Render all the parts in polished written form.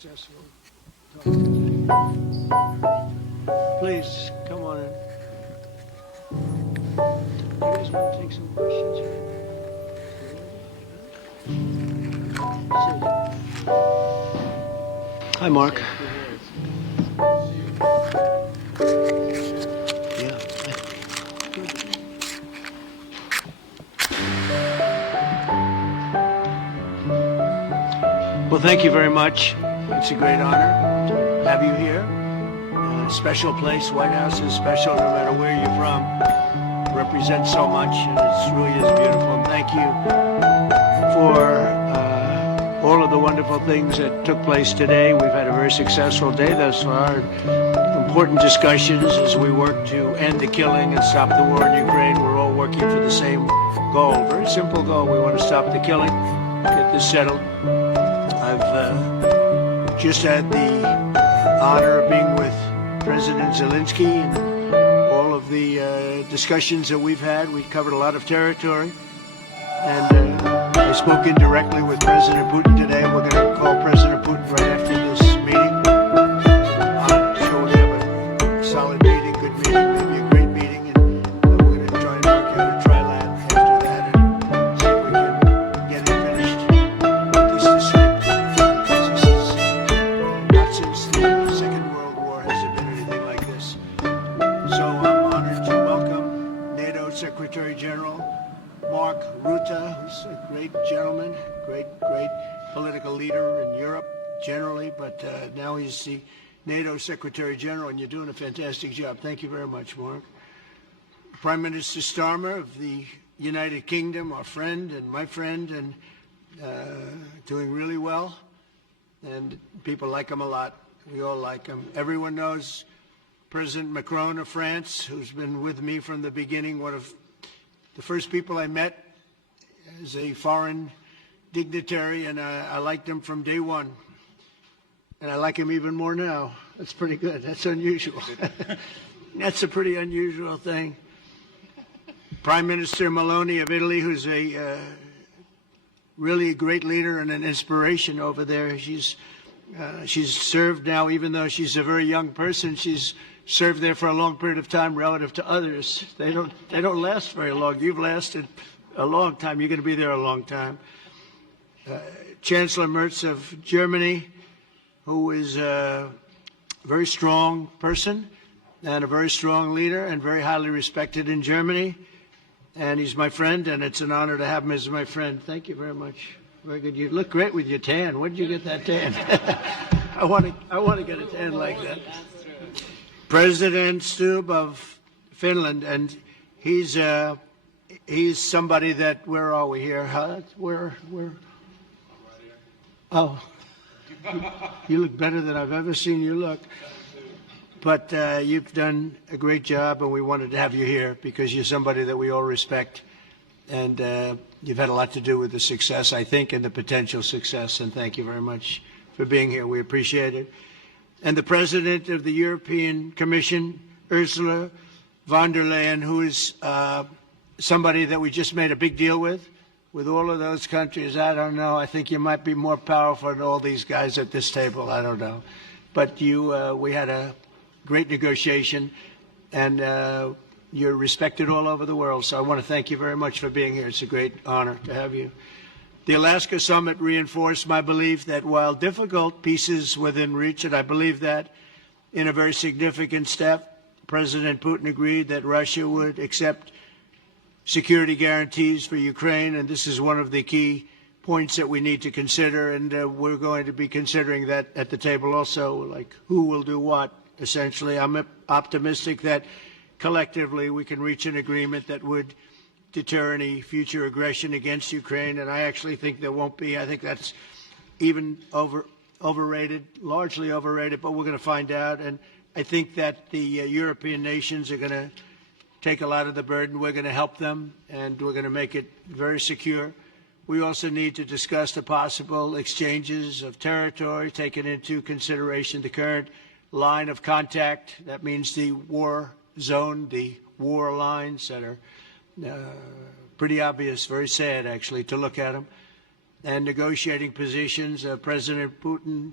successful. Please, come on in. You guys want to take some questions here? Hi, Mark. Yeah. Well, thank you very much. It's a great honor to have you here. Special place. White House is special no matter where you're from. Represents so much, and it really is beautiful. And thank you for all of the wonderful things that took place today. We've had a very successful day thus far. Important discussions as we work to end the killing and stop the war in Ukraine. We're all working for the same goal. Very simple goal. We want to stop the killing, get this settled. I've just had the honor of being with President Zelensky and all of the discussions that we've had. We covered a lot of territory, and I spoke indirectly with President Putin today. We're going to call President Putin right after this meeting. I'm sure we have a solid meeting, good meeting, maybe a great meeting, and we're going to try and work out a trilateral after that and see if we can get it finished. Put this to sleep. This is not since the Second World War has there been anything like this. So I'm honored to welcome NATO Secretary General Mark Rutte, who's a great gentleman, great political leader in Europe generally, but now he's the NATO Secretary General, and you're doing a fantastic job. Thank you very much, Mark. Prime Minister Starmer of the United Kingdom, our friend and my friend, and doing really well, and people like him a lot. We all like him. Everyone knows President Macron of France, who's been with me from the beginning, one of the first people I met as a foreign dignitary, and I liked him from day one. And I like him even more now. That's pretty good. That's unusual. That's a pretty unusual thing. Prime Minister Meloni of Italy, who's a really a great leader and an inspiration over there. She's served now, even though she's a very young person, she's served there for a long period of time relative to others. They don't last very long. You've lasted a long time. You're going to be there a long time. Chancellor Merz of Germany, who is a very strong person and a very strong leader and very highly respected in Germany. And he's my friend, and it's an honor to have him as my friend. Thank you very much. Very good. You look great with your tan. Where did you get that tan? I want to get a tan like that. President Stubb of Finland, and he's somebody that, where are we here? Huh? Where? Oh, you look better than I've ever seen you look. But you've done a great job, and we wanted to have you here because you're somebody that we all respect, and you've had a lot to do with the success, I think, and the potential success, and thank you very much for being here. We appreciate it. And the President of the European Commission, Ursula von der Leyen, who is somebody that we just made a big deal with all of those countries. I don't know. I think you might be more powerful than all these guys at this table. I don't know. But we had a great negotiation, and you're respected all over the world. So I want to thank you very much for being here. It's a great honor to have you. The Alaska summit reinforced my belief that while difficult, peace is within reach, and I believe that in a very significant step, President Putin agreed that Russia would accept security guarantees for Ukraine, and this is one of the key points that we need to consider, and we're going to be considering that at the table also, like who will do what, essentially. I'm optimistic that collectively we can reach an agreement that would deter any future aggression against Ukraine, and I actually think there won't be. I think that's even overrated, largely overrated, but we're going to find out. And I think that the European nations are going to take a lot of the burden. We're going to help them, and we're going to make it very secure. We also need to discuss the possible exchanges of territory, taking into consideration the current line of contact. That means the war zone, the war lines that are pretty obvious, very sad actually to look at them, and negotiating positions. President Putin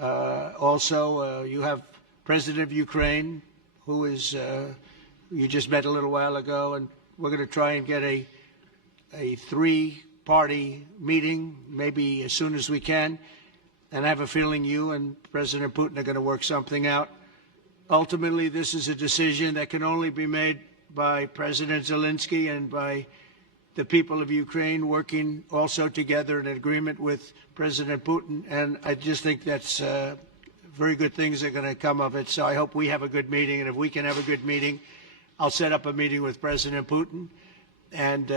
Also, you have President of Ukraine, who is you just met a little while ago, and we're going to try and get a three-party meeting, maybe as soon as we can. And I have a feeling you and President Putin are going to work something out. Ultimately, this is a decision that can only be made by President Zelensky and by the people of Ukraine working also together in agreement with President Putin. And I just think that's very good things are going to come of it. So I hope we have a good meeting. And if we can have a good meeting, I'll set up a meeting with President Putin. And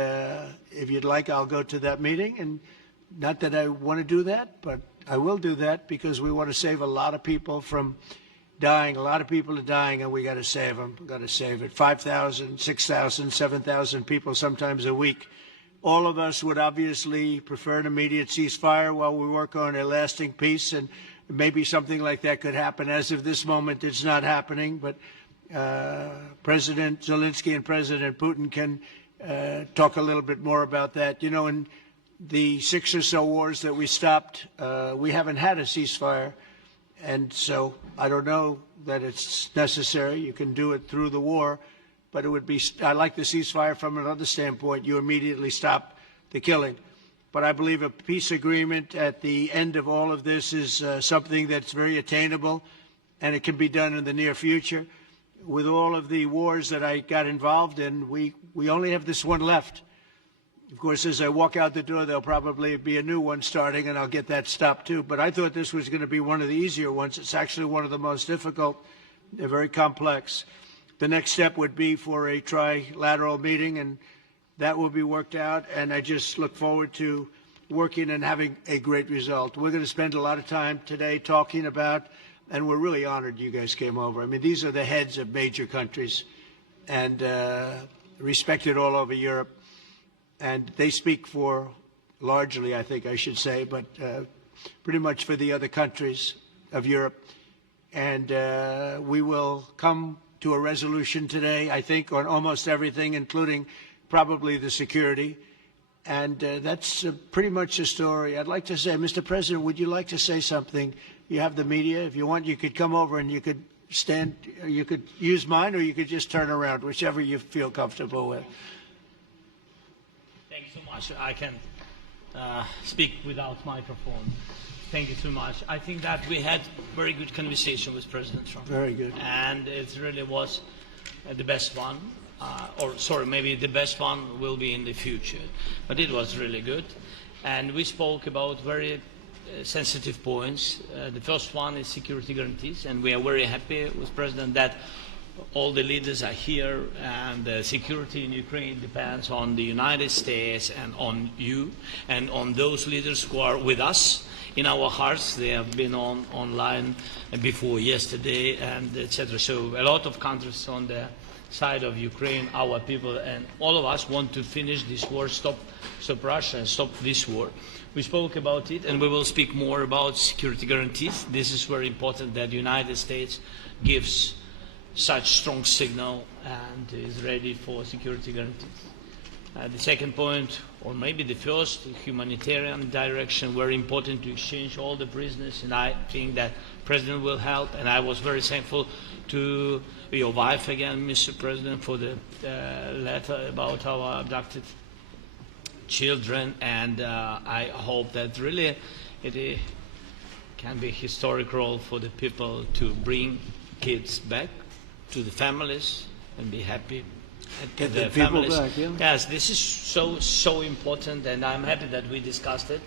if you'd like, I'll go to that meeting. And not that I want to do that, but I will do that because we want to save a lot of people from dying. A lot of people are dying, and we got to save them. We got to save it. 5,000, 6,000, 7,000 people sometimes a week. All of us would obviously prefer an immediate ceasefire while we work on a lasting peace, and maybe something like that could happen. As of this moment, it's not happening, but President Zelensky and President Putin can talk a little bit more about that. You know, in the 6 or so wars that we stopped, we haven't had a ceasefire. And so I don't know that it's necessary. You can do it through the war, but it would be, I like the ceasefire from another standpoint. You immediately stop the killing. But I believe a peace agreement at the end of all of this is something that's very attainable, and it can be done in the near future. With all of the wars that I got involved in, we only have this one left. Of course, as I walk out the door, there'll probably be a new one starting, and I'll get that stopped too. But I thought this was going to be one of the easier ones. It's actually one of the most difficult. They're very complex. The next step would be for a trilateral meeting, and that will be worked out. And I just look forward to working and having a great result. We're going to spend a lot of time today talking about, and we're really honored you guys came over. I mean, these are the heads of major countries and respected all over Europe. And they speak for, largely, I think I should say, but pretty much for the other countries of Europe. And we will come to a resolution today, I think, on almost everything, including probably the security. And that's pretty much the story. I'd like to say, Mr. President, would you like to say something? You have the media. If you want, you could come over and you could stand, you could use mine, or you could just turn around, whichever you feel comfortable with. Thank you so much. I can speak without microphone. Thank you so much. I think that we had very good conversation with President Trump. Very good. And it really was the best one. Or sorry, maybe the best one will be in the future. But it was really good. And we spoke about very sensitive points. The first one is security guarantees. And we are very happy with President that all the leaders are here, and the security in Ukraine depends on the United States and on you and on those leaders who are with us in our hearts. They have been online before yesterday, and etc. So a lot of countries on the side of Ukraine, our people, and all of us want to finish this war, stop Russia and stop this war. We spoke about it, and we will speak more about security guarantees. This is very important that the United States gives such strong signal and is ready for security guarantees. The second point, or maybe the first, humanitarian direction, very important to exchange all the prisoners, and I think that President will help. And I was very thankful to your wife again, Mr. President, for the letter about our abducted children, and I hope that really it can be a historic role for the people to bring kids back to the families and be happy at their families. Back, yeah. Yes, this is so important, and I'm happy that we discussed it,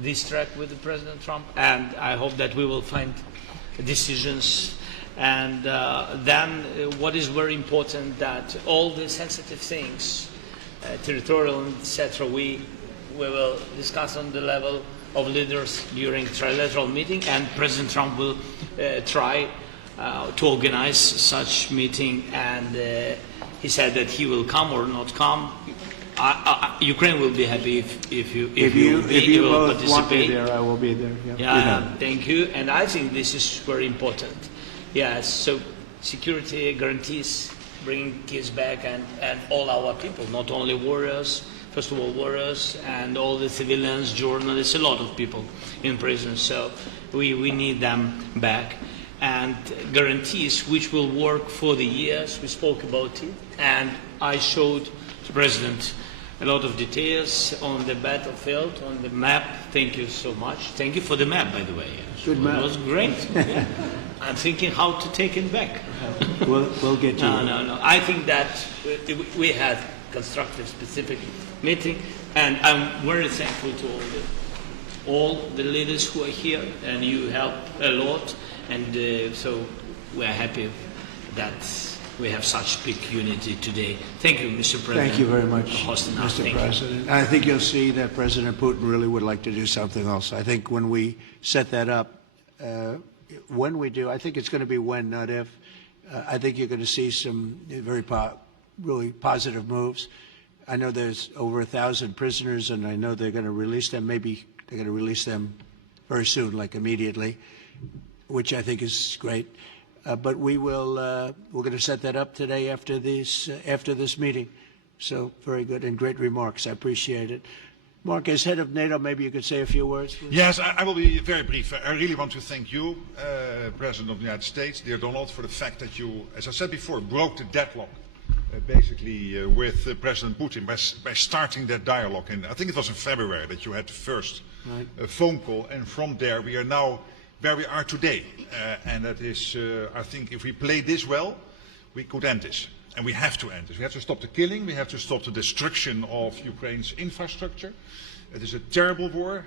this track with the President Trump, and I hope that we will find decisions. And then what is very important, that all the sensitive things, territorial, etc., we will discuss on the level of leaders during trilateral meeting, and President Trump will try to organize such meeting, and he said that he will come or not come. Ukraine will be happy if you will both participate. want me there, I will be there. Yeah, thank you. And I think this is very important. Yes, so security guarantees, bringing kids back, and all our people, not only warriors, first of all, warriors and all the civilians, journalists, a lot of people in prison. So we need them back. And guarantees which will work for the years. We spoke about it. And I showed the President a lot of details on the battlefield, on the map. Thank you so much. Thank you for the map, by the way. Good map. It was great. Yeah. I'm thinking how to take it back. We'll get to it. No. I think that we had constructive, specific meeting, and I'm very thankful to all the leaders who are here, and you help a lot, and so we're happy that we have such big unity today. Thank you, Mr. President. Thank you very much, for hosting us. Mr. Thank President. I think you'll see that President Putin really would like to do something else. I think when we set that up, when we do, I think it's going to be when, not if. I think you're going to see some really positive moves. I know there's over 1,000 prisoners, and I know they're going to release them. Maybe they're going to release them very soon, like immediately, which I think is great. But we're going to set that up today after this meeting. So very good and great remarks. I appreciate it. Mark, as head of NATO, maybe you could say a few words, please. Yes, I will be very brief. I really want to thank you, President of the United States, dear Donald, for the fact that you, as I said before, broke the deadlock basically with President Putin by starting that dialogue. And I think it was in February that you had the first phone call, and from there we are now where we are today. And that is, I think, if we play this well, we could end this. And we have to end this. We have to stop the killing. We have to stop the destruction of Ukraine's infrastructure. It is a terrible war.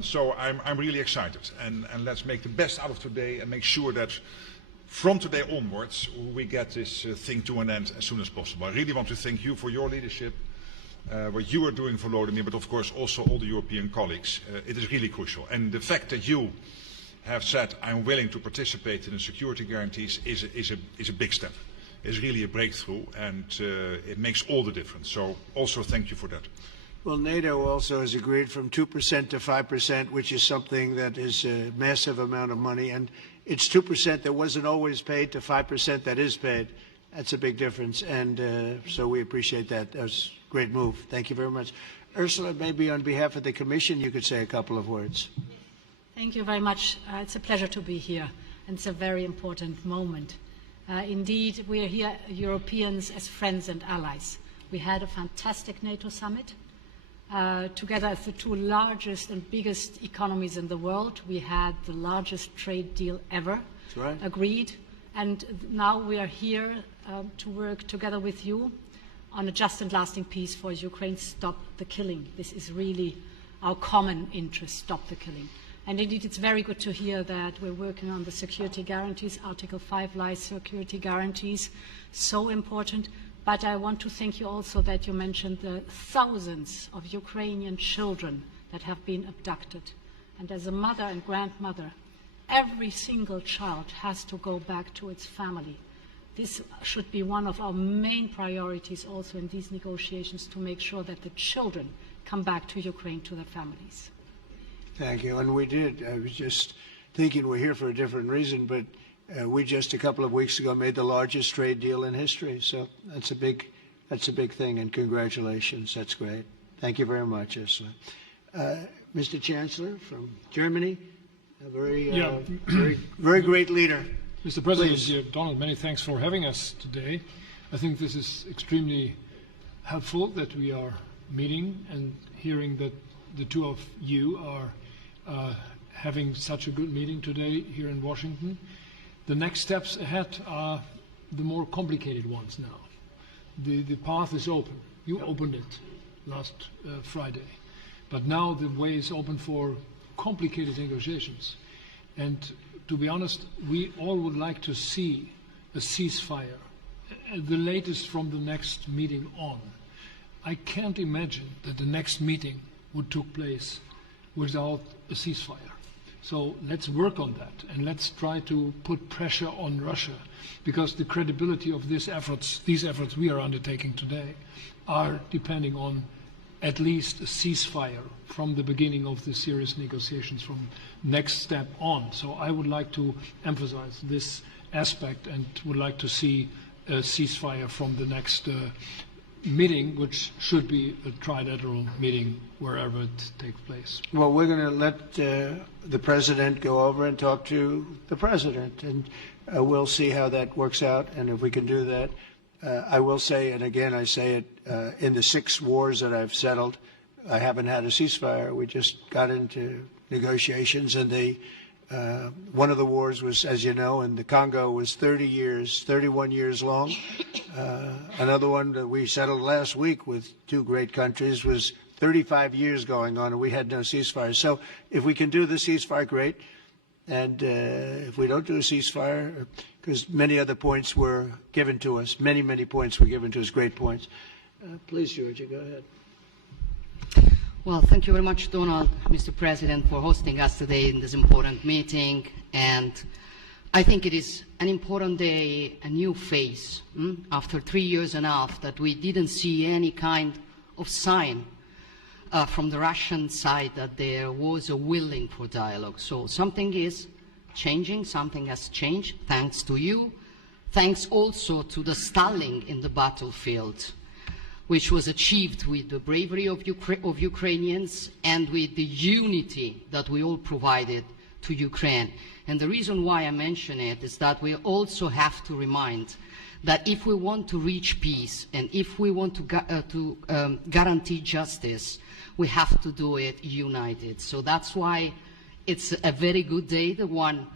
So I'm really excited. And let's make the best out of today and make sure that from today onwards we get this thing to an end as soon as possible. I really want to thank you for your leadership, what you are doing for Vladimir, but of course also all the European colleagues. It is really crucial. And the fact that you have said, I'm willing to participate in the security guarantees is a big step. It's really a breakthrough, and it makes all the difference. So also thank you for that. Well, NATO also has agreed from 2% to 5%, which is something that is a massive amount of money. And it's 2% that wasn't always paid to 5% that is paid. That's a big difference. And so we appreciate that. That was a great move. Thank you very much. Ursula, maybe on behalf of the Commission, you could say a couple of words. Thank you very much. It's a pleasure to be here, and it's a very important moment. Indeed, we are here, Europeans, as friends and allies. We had a fantastic NATO summit. Together as the two largest and biggest economies in the world, we had the largest trade deal ever agreed. And now we are here to work together with you on a just and lasting peace for Ukraine. Stop the killing. This is really our common interest, stop the killing. And indeed, it's very good to hear that we're working on the security guarantees, Article 5 lies security guarantees, so important. But I want to thank you also that you mentioned the thousands of Ukrainian children that have been abducted. And as a mother and grandmother, every single child has to go back to its family. This should be one of our main priorities also in these negotiations, to make sure that the children come back to Ukraine, to their families. Thank you. And we did. I was just thinking we're here for a different reason, but we just a couple of weeks ago made the largest trade deal in history. So that's a big thing, and congratulations. That's great. Thank you very much, Ursula. Mr. Chancellor from Germany, a very great leader. Mr. President, dear Donald, many thanks for having us today. I think this is extremely helpful that we are meeting and hearing that the two of you are having such a good meeting today here in Washington. The next steps ahead are the more complicated ones now. The path is open. You opened it last Friday. But now the way is open for complicated negotiations. And to be honest, we all would like to see a ceasefire, the latest from the next meeting on. I can't imagine that the next meeting would take place without a ceasefire. So let's work on that, and let's try to put pressure on Russia, because the credibility of these efforts we are undertaking today, are depending on at least a ceasefire from the beginning of the serious negotiations from next step on. So I would like to emphasize this aspect and would like to see a ceasefire from the next meeting, which should be a trilateral meeting wherever it takes place. Well, we're going to let the president go over and talk to the president, and we'll see how that works out, and if we can do that. I will say, and again, I say it, in the 6 wars that I've settled, I haven't had a ceasefire. We just got into negotiations, and one of the wars was, as you know, in the Congo was 31 years long. Another one that we settled last week with 2 great countries was 35 years going on, and we had no ceasefire. So if we can do the ceasefire, great. And if we don't do a ceasefire, because many other points were given to us, many points were given to us, great points. Please, Georgia, go ahead. Well, thank you very much, Donald, Mr. President, for hosting us today in this important meeting. And I think it is an important day, a new phase, after 3 years and a half that we didn't see any kind of sign from the Russian side that there was a willing for dialogue. So something is changing, something has changed, thanks to you. Thanks also to the stalling in the battlefield, which was achieved with the bravery of Ukrainians and with the unity that we all provided to Ukraine. And the reason why I mention it is that we also have to remind that if we want to reach peace and if we want to guarantee justice, we have to do it united. So that's why it's a very good day, the one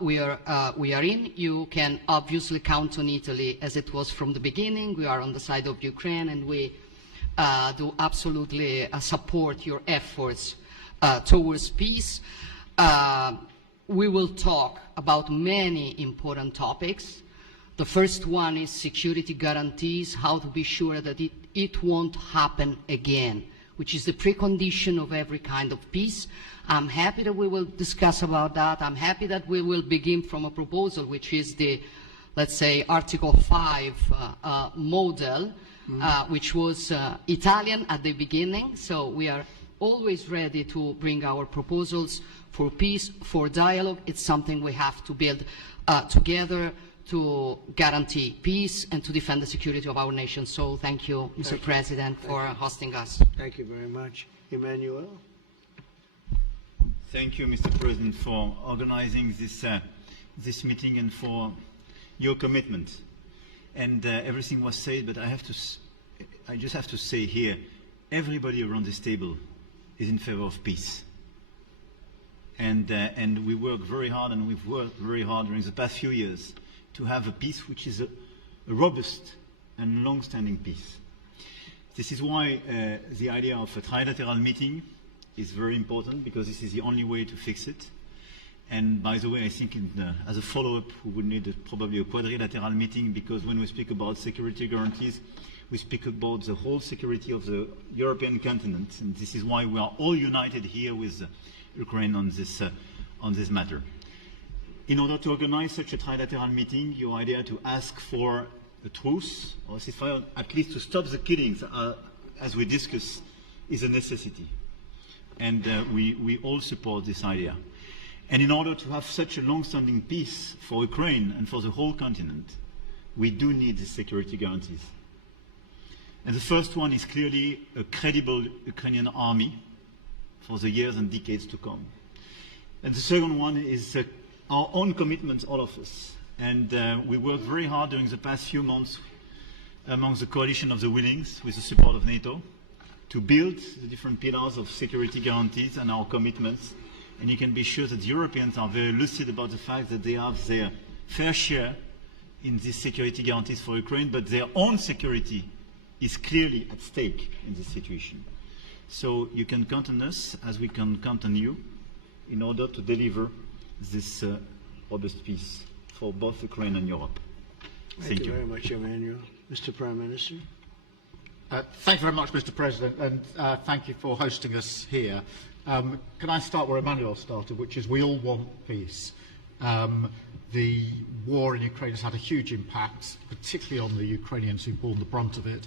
we are in. You can obviously count on Italy as it was from the beginning. We are on the side of Ukraine, and we do absolutely support your efforts towards peace. We will talk about many important topics. The first one is security guarantees, how to be sure that it won't happen again, which is the precondition of every kind of peace. I'm happy that we will discuss about that. I'm happy that we will begin from a proposal, which is the, let's say, Article 5 model, which was Italian at the beginning. So we are always ready to bring our proposals for peace, for dialogue. It's something we have to build together to guarantee peace and to defend the security of our nation. So thank you, Mr. President, for hosting us. Thank you very much. Emmanuel? Thank you, Mr. President, for organizing this meeting and for your commitment. And everything was said, but I just have to say here, everybody around this table is in favor of peace. And we work very hard, and we've worked very hard during the past few years to have a peace which is a robust and long-standing peace. This is why the idea of a trilateral meeting is very important, because this is the only way to fix it. And by the way, I think as a follow-up, we would need probably a quadrilateral meeting, because when we speak about security guarantees, we speak about the whole security of the European continent. And this is why we are all united here with Ukraine on this matter. In order to organize such a trilateral meeting, your idea to ask for a truce or a ceasefire, at least to stop the killings, as we discussed, is a necessity. And we all support this idea. And in order to have such a long-standing peace for Ukraine and for the whole continent, we do need these security guarantees. And the first one is clearly a credible Ukrainian army for the years and decades to come. And the second one is our own commitments, all of us. And we worked very hard during the past few months among the coalition of the willings, with the support of NATO, to build the different pillars of security guarantees and our commitments. And you can be sure that the Europeans are very lucid about the fact that they have their fair share in these security guarantees for Ukraine, but their own security is clearly at stake in this situation. So you can count on us, as we can count on you, in order to deliver this robust peace for both Ukraine and Europe. Thank you very much, Emmanuel. Mr. Prime Minister? Thank you very much, Mr. President, and thank you for hosting us here. Can I start where Emmanuel started, which is we all want peace. The war in Ukraine has had a huge impact, particularly on the Ukrainians who've borne the brunt of it,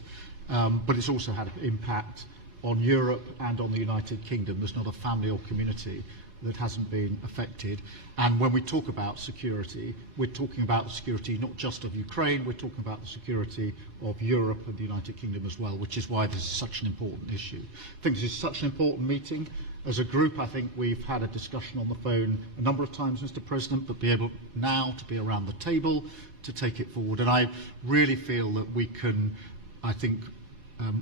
but it's also had an impact on Europe and on the United Kingdom. There's not a family or community that hasn't been affected. And when we talk about security, we're talking about the security not just of Ukraine, we're talking about the security of Europe and the United Kingdom as well, which is why this is such an important issue. I think this is such an important meeting. As a group, I think we've had a discussion on the phone a number of times, Mr. President, but be able now to be around the table to take it forward. And I really feel that we can, I think,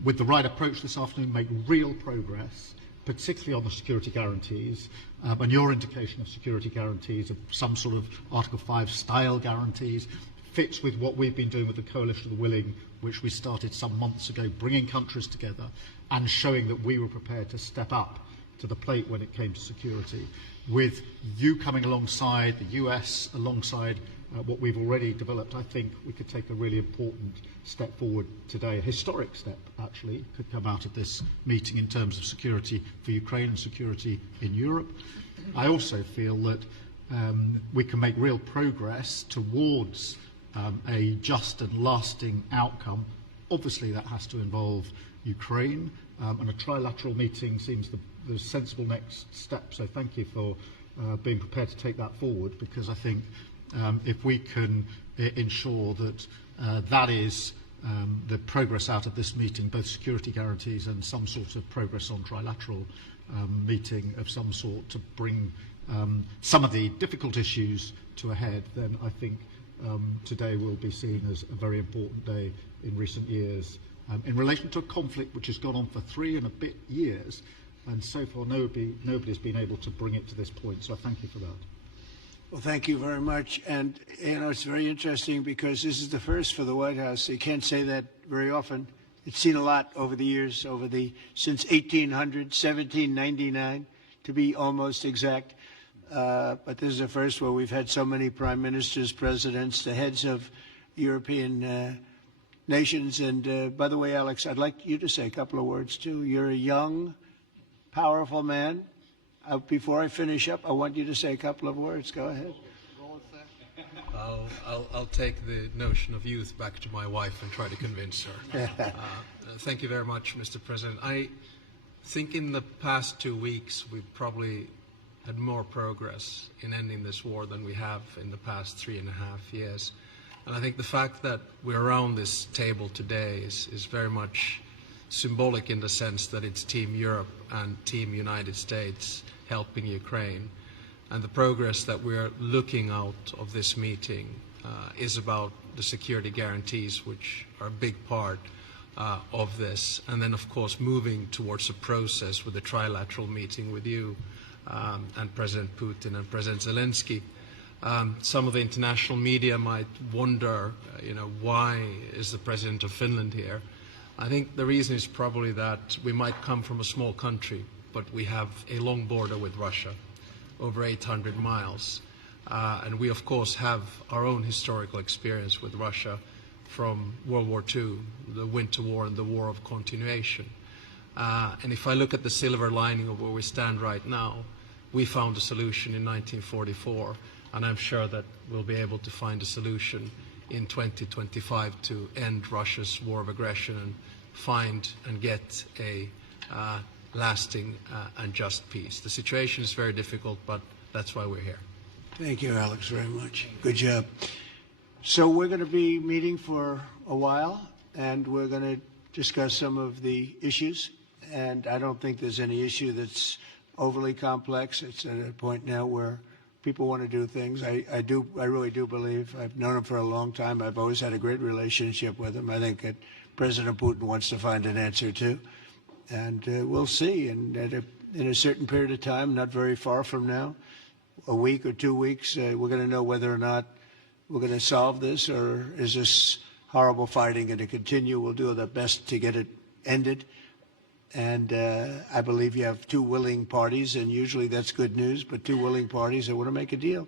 with the right approach this afternoon, make real progress, particularly on the security guarantees, and your indication of security guarantees, of some sort of Article 5 style guarantees, fits with what we've been doing with the Coalition of the Willing, which we started some months ago, bringing countries together and showing that we were prepared to step up to the plate when it came to security. With you coming alongside, the US alongside what we've already developed, I think we could take a really important step forward today. A historic step, actually, could come out of this meeting in terms of security for Ukraine and security in Europe. I also feel that we can make real progress towards a just and lasting outcome. Obviously, that has to involve Ukraine, and a trilateral meeting seems the sensible next step. So thank you for being prepared to take that forward, because I think if we can ensure that that is the progress out of this meeting, both security guarantees and some sort of progress on trilateral meeting of some sort to bring some of the difficult issues to a head, then I think today will be seen as a very important day in recent years in relation to a conflict which has gone on for 3 and a bit years, and so far nobody's been able to bring it to this point. So I thank you for that. Well, thank you very much. And, it's very interesting because this is the first for the White House. You can't say that very often. It's seen a lot over the years, since 1800, 1799, to be almost exact. But this is the first where we've had so many prime ministers, presidents, the heads of European nations. And by the way, Alex, I'd like you to say a couple of words, too. You're a young, powerful man. Before I finish up, I want you to say a couple of words. Go ahead. I'll take the notion of youth back to my wife and try to convince her. Thank you very much, Mr. President. I think in the past 2 weeks we've probably had more progress in ending this war than we have in the past 3.5 years. And I think the fact that we're around this table today is very much symbolic in the sense that it's Team Europe and Team United States helping Ukraine. And the progress that we're looking out of this meeting is about the security guarantees, which are a big part of this. And then, of course, moving towards a process with a trilateral meeting with you and President Putin and President Zelensky. Some of the international media might wonder, why is the President of Finland here? I think the reason is probably that we might come from a small country, but we have a long border with Russia, over 800 miles. And we, of course, have our own historical experience with Russia from World War II, the Winter War and the War of Continuation. And if I look at the silver lining of where we stand right now, we found a solution in 1944, and I'm sure that we'll be able to find a solution in 2025 to end Russia's war of aggression and find and get a lasting and just peace. The situation is very difficult, but that's why we're here. Thank you, Alex, very much. Good job. So we're going to be meeting for a while, and we're going to discuss some of the issues. And I don't think there's any issue that's overly complex. It's at a point now where people want to do things. I really do believe. I've known him for a long time. I've always had a great relationship with him. I think that President Putin wants to find an answer too. And we'll see. And in a certain period of time, not very far from now, a week or 2 weeks, we're going to know whether or not we're going to solve this, or is this horrible fighting going to continue. We'll do our best to get it ended. And I believe you have 2 willing parties, and usually that's good news, but 2 willing parties that want to make a deal.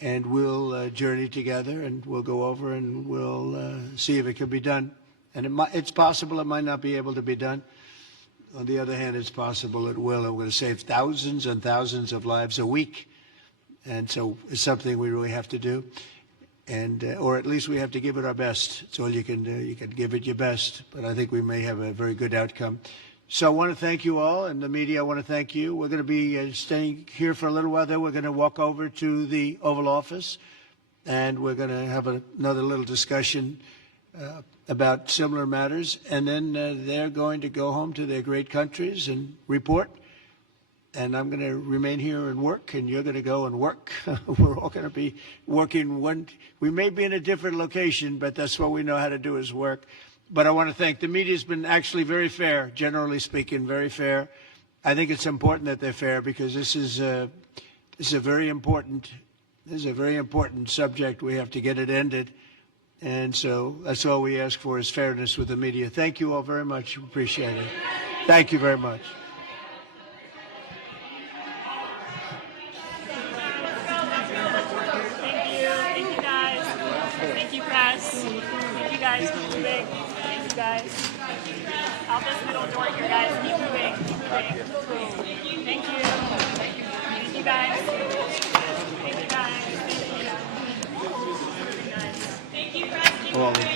And we'll journey together, and we'll go over, and we'll see if it can be done. And it's possible it might not be able to be done. On the other hand, it's possible it will. And we're going to save thousands and thousands of lives a week. And so it's something we really have to do. And or at least we have to give it our best. It's all you can do. You can give it your best. But I think we may have a very good outcome. So I want to thank you all, and the media, I want to thank you. We're going to be staying here for a little while. Then we're going to walk over to the Oval Office, and we're going to have another little discussion about similar matters. And then they're going to go home to their great countries and report. And I'm going to remain here and work, and you're going to go and work. We're all going to be working we may be in a different location, but that's what we know how to do is work. But I want to thank the media. Has been actually very fair, generally speaking, very fair. I think it's important that they're fair because this is a very important subject. We have to get it ended, and so that's all we ask for is fairness with the media. Thank you all very much. Appreciate it. Thank you very much. Thank you guys. Thank you press. Thank you guys. Keep moving. Thank you guys. Out this middle door here, guys. Keep moving. Keep moving. Thank you. Thank you guys. Thank you guys. Thank you press. Keep moving.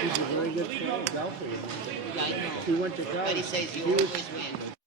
He's a very good golfer. He went to college. But he says you always win.